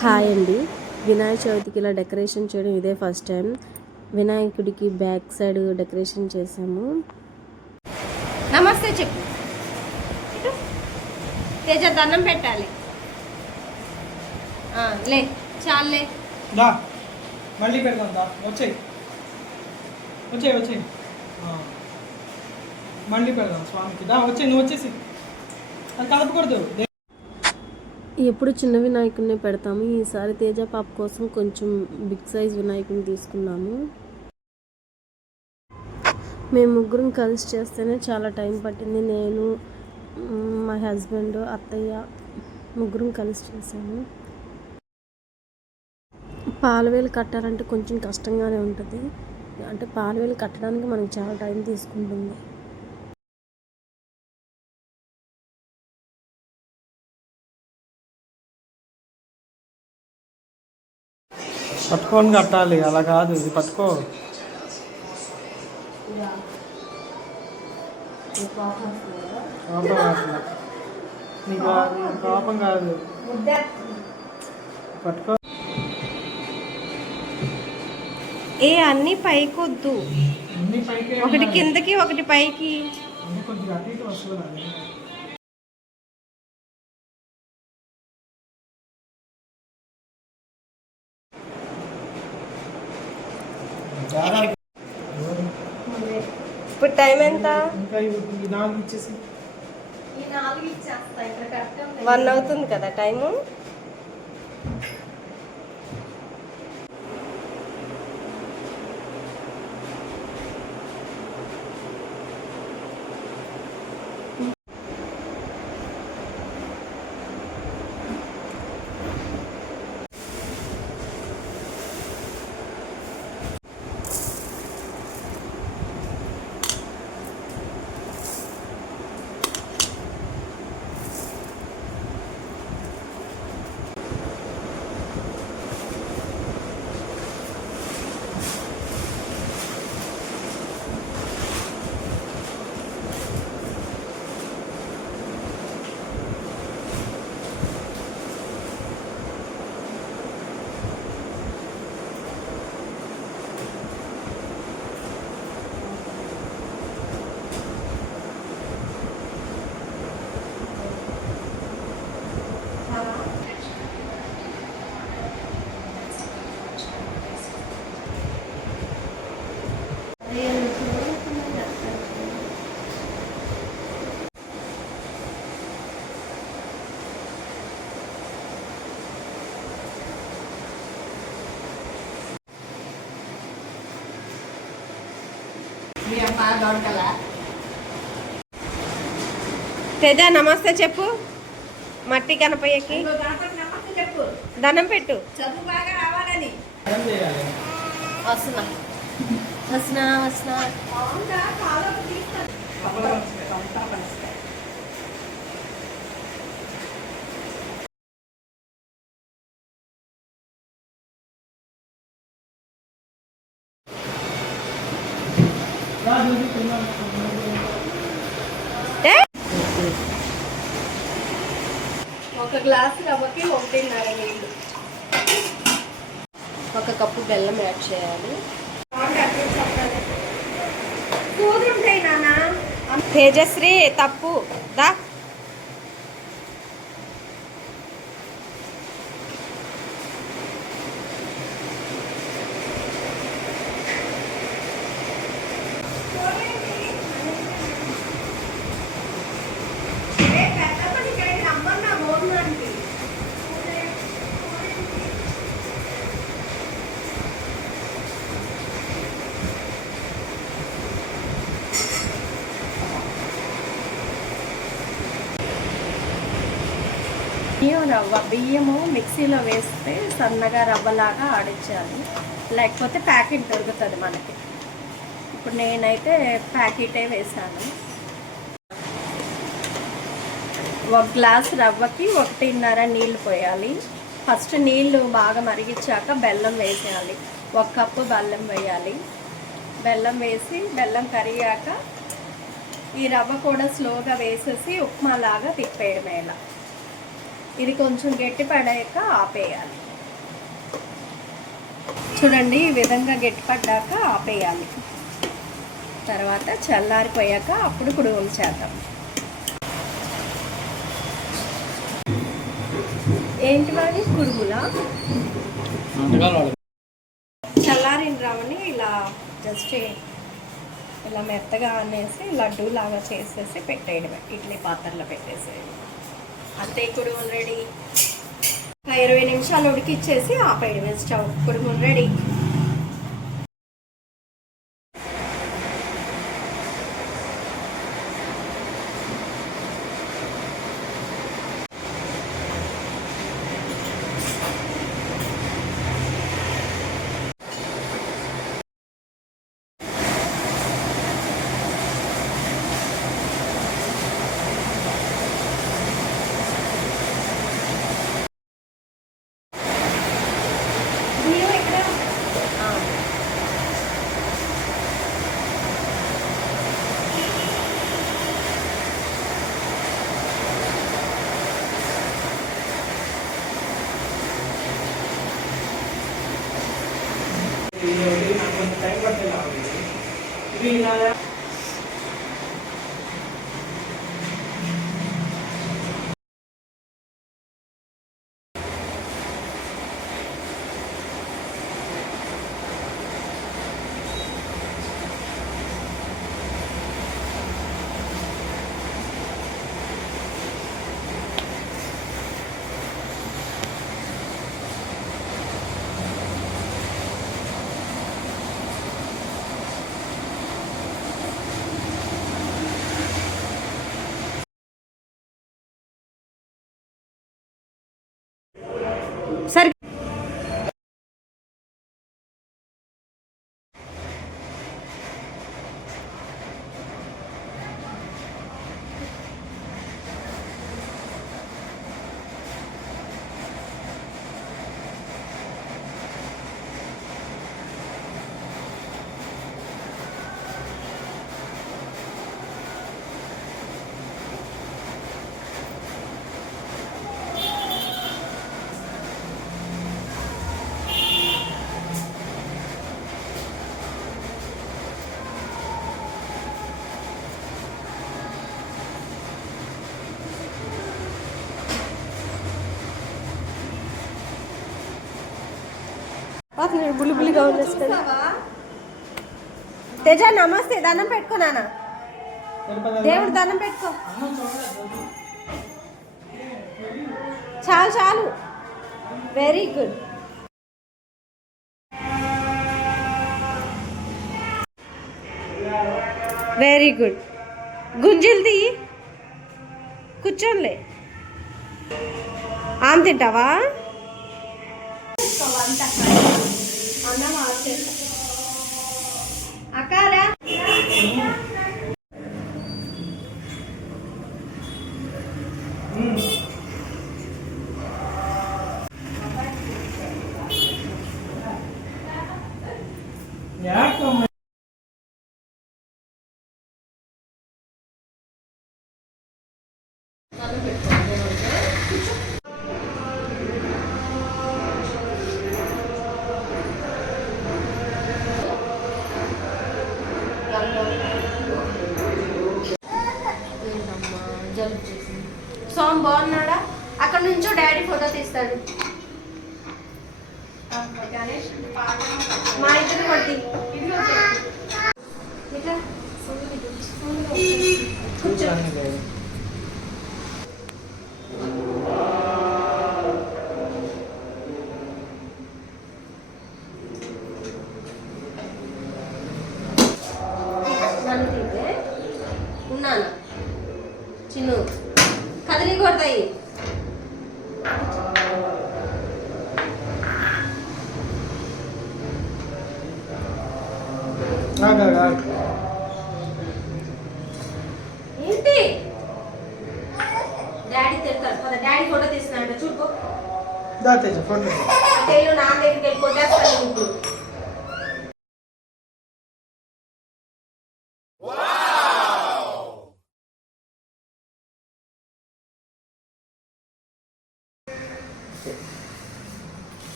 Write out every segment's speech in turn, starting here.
Hi అండి. వినాయక చవితికి ఇలా డెకరేషన్ చేయడం ఇదే ఫస్ట్ టైం. వినాయకుడికి బ్యాక్ సైడ్ డెకరేషన్ చేసాము నమస్తే చెప్పు. తేజ దండం పెట్టాలి. ఆ, లే చాలే మళ్ళీ పెడదాం వచ్చేయి. వచ్చేయి వచ్చేయి. ఆ. మళ్ళీ పెడదాం స్వామికి. దా వచ్చేయి నువ్వు వచ్చేసి. అది కలపకూడదు. ఎప్పుడు చిన్న వినాయకుడినే పెడతాము. ఈసారి తేజ పాప కోసం కొంచెం బిగ్ సైజ్ వినాయకుని తీసుకున్నాము. మేము ముగ్గురం కలిసి చేస్తేనే చాలా టైం పట్టింది. నేను మా హస్బెండ్ అత్తయ్య ముగ్గురం కలిసి చేశాము పాలవేలు కట్టాలంటే కొంచెం కష్టంగానే ఉంటుంది. అంటే పాలవేలు కట్టడానికి మనకు చాలా టైం తీసుకుంటుంది. పట్టుకొని కట్టాలి అలా కాదు ఇది పట్టుకో. కోపం నీకు కాదు. పట్టుకో. ఏ అన్ని పైకొద్దు. ఒకటి కిందకి ఒకటి పైకి అన్ని కొద్దిగా అటు ఇటు వస్తుంది అది. జాగ్రత్త. ఇప్పుడు టైం ఎంత? వన్ అవుతుంది కదా టైము? తేజ నమస్తే చెప్పు. మట్టి గణపయ్యకి దండం పెట్టు. ఏం చేయాలి? వస్తున్నా. వస్తున్నా వస్తున్నా. ఒక గ్లాసు రవ్వకి ఒకటిన్నర నీళ్ళు. ఒక కప్పు బెల్లం యాడ్ చేయాలి. తేజశ్రీ తప్పు. దా. రవ్వ బియ్యము మిక్సీలో వేస్తే సన్నగా రవ్వలాగా ఆడించాలి. లేకపోతే ప్యాకెట్ దొరుకుతుంది మనకి. ఇప్పుడు నేనైతే ప్యాకెటే వేసాను. ఒక గ్లాస్ రవ్వకి ఒకటిన్నర నీళ్ళు పోయాలి. ఫస్ట్ నీళ్ళు బాగా మరిగించాక బెల్లం వేసేయాలి. ఒక కప్పు బెల్లం వేయాలి. బెల్లం వేసి బెల్లం కరిగాక ఈ రవ్వ కూడా స్లోగా వేసేసి ఉప్మా లాగా తిప్పేయడమే ఇలా ఇది కొంచెం గట్టి పడాక ఆపేయాలి. చూడండి ఈ విధంగా గట్టి పడ్డాక ఆపేయాలి. తర్వాత చల్లారిపోయాక అప్పుడు కుడుగులు చేద్దాం. ఏంటి మరి కుడుగులా చల్లారిన రవ్వని ఇలా జస్ట్ ఇలా మెత్తగా అనేసి లడ్డు లాగా చేసేసి పెట్టేయడమే. ఇడ్లీ పాత్రలో పెట్టేసేయడం అంతే కుడుములు రెడీ. ఇరవై నిమిషాలు ఉడికిచ్చేసి ఆపేయడమే స్టవ్. కుడుములు రెడీ బియ్యం ఎక్కడ ఆ. టైం పట్టేలా ఇది బుల్లి బుల్లిగా ఉండేస్తుంది తేజ నమస్తే. దండం పెట్టుకో నాన్న. దేవుడు దండం పెట్టుకో. చాలు చాలు. వెరీ గుడ్ వెరీ గుడ్ గుంజిల్ది కూర్చోనిలే ఆమె తింటావా? అన్నం ఆఫ్ చేస్తా అక్కారా ಯಾಕೆ సోమ్ మా ఇద్దరు కొట్టి ఇట్లా కూర్చోండి ఏంటి? డాడీ తిడతాడు. పద డాడీ ఫోటో తీస్తున్నాడు. తేజ ఫోటో నా దగ్గరికి వెళ్ళి కొట్టేస్తాను ఇప్పుడు.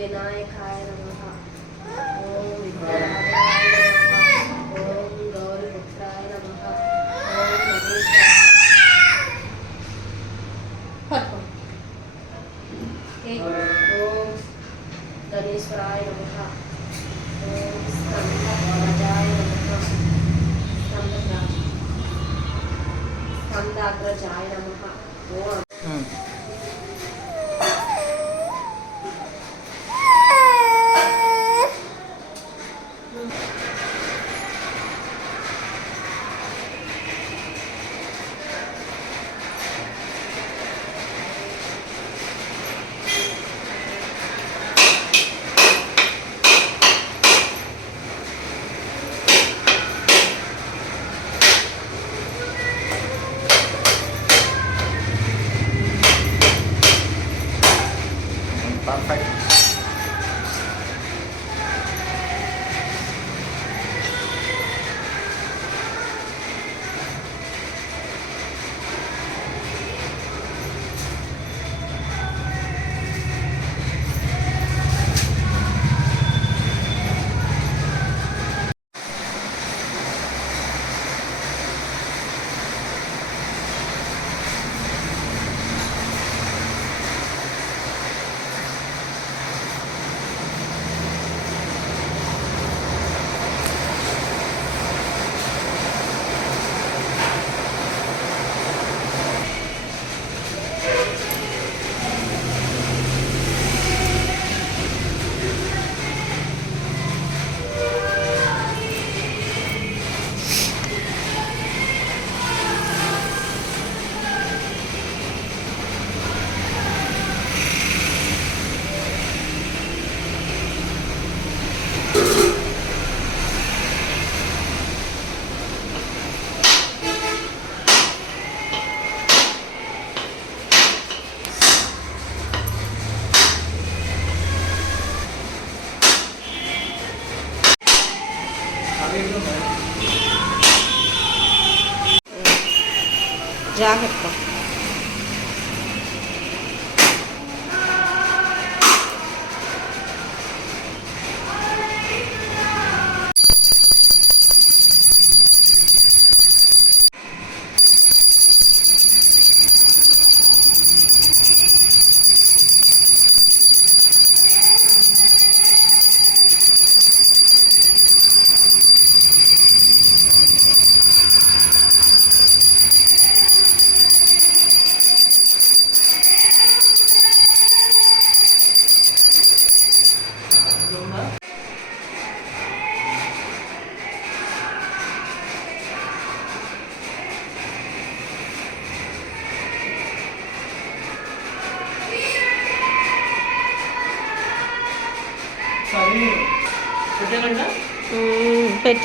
వినాయకాయ నమః ఓం విఘ్నరాజాయ నమః ఓం గౌరీపుత్రాయ నమః ఓం నమేశాయ పట్టుకో ఏ ఓం గణేశ్వరాయ నమః ఓం స్కందరాజాయ నమః స్కందరాజ స్కందాగ్రజాయ నమః ఓం mensaje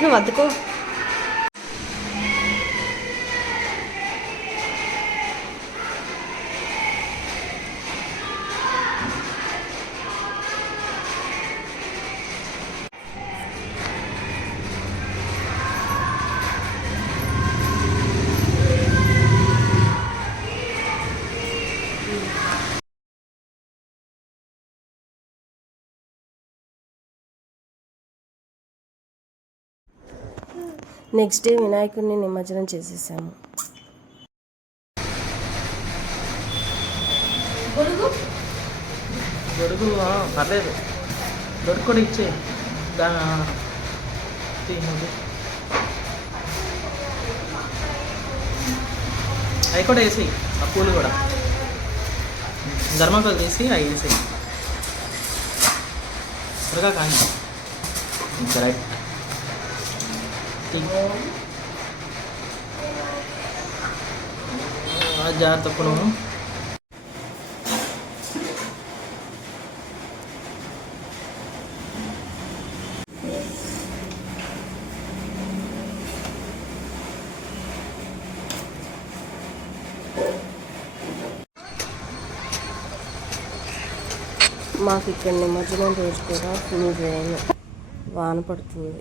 좀 만들고 నెక్స్ట్ డే వినాయకుడిని నిమజ్జనం చేసేసాము. గొడుగు? ఆ, పర్లేదు. గొడుగు కూడా ఇచ్చే అవి కూడా వేసేయి ఆ పూలు కూడా. ధర్మకాలు తీసి అవి వేసేయి త్వరగా కానీ రైట్ జాగ్రత్త నువ్వు మాకు ఇక్కడ నిమజ్జనం రోజు కూడా ఫుల్ రెయిన్ వాన పడుతుంది.